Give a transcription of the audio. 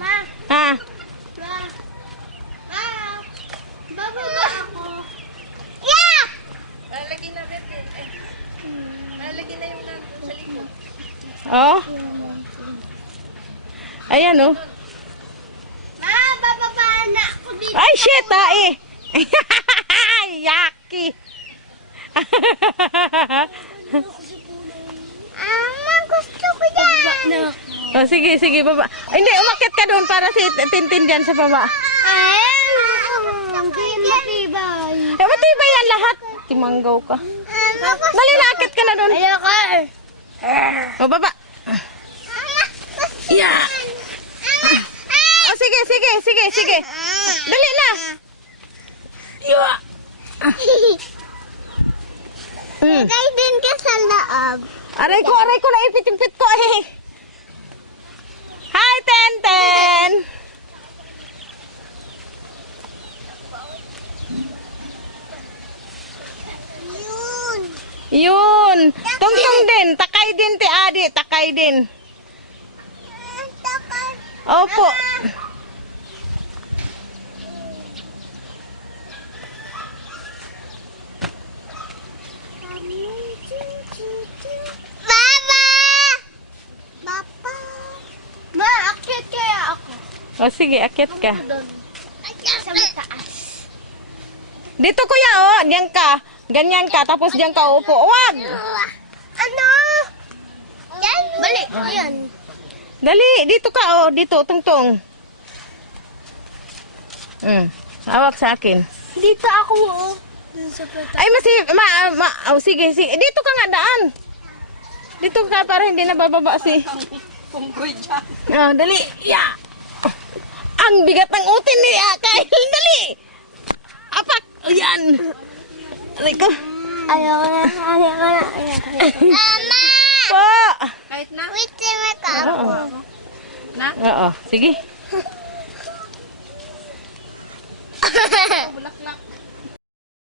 Ma. Ha? Ma. Ma. Bababa ako. Yeah! Lalagyan na rin. Lalagyan na yung nandun sa likod. Oh. Ayan, oh. Ma, bababa na ako dito. Ay, shit, eh. Yaki. Ma, gusto ko yan. Oh, sige, sige, baba. Ay, hindi, umakyat ka doon para si Tintin dyan sa baba. Ay, hindi matibay. Eh, matibay yan lahat. Timanggaw ka. Dali, naakit ka na doon. Ayoko. O, baba. Yeah. Oh, sige, sige, sige, sige. Dali na. Yeah. Lagay din ka sa loob. Aray ko, naipit-ipit ko eh. Hi, Tenten. Yun. Yun. Tungtong din. Takay din, ti Adi. Takay din. Takot. Opo. Baba! Papa! Ma, akyat kaya ako. O sige, akit ka. Doon. Sa mataas. Dito kuya, oh. Diyan ka. Ganyan ka. Tapos diyan ka upo. Wag. Ano? Yan. Balik. Yan. Dali. Dito ka, oh. Dito, tungtong. Hawak sa akin. Dito ako, oh. Dun sa pata. Ay, oh, sige, sige. Dito ka nga daan. Dito ka para hindi nabababa si... Punggoy dyan. Ah, dali. Ya. Ang bigat ng utin ni Kyle. Dali. Apak. Ayan. Aray ko. Ayoko na. Mama! Po. Kahit na. Wait, sima ka ako. Na? Oo, sige. Bulaklak.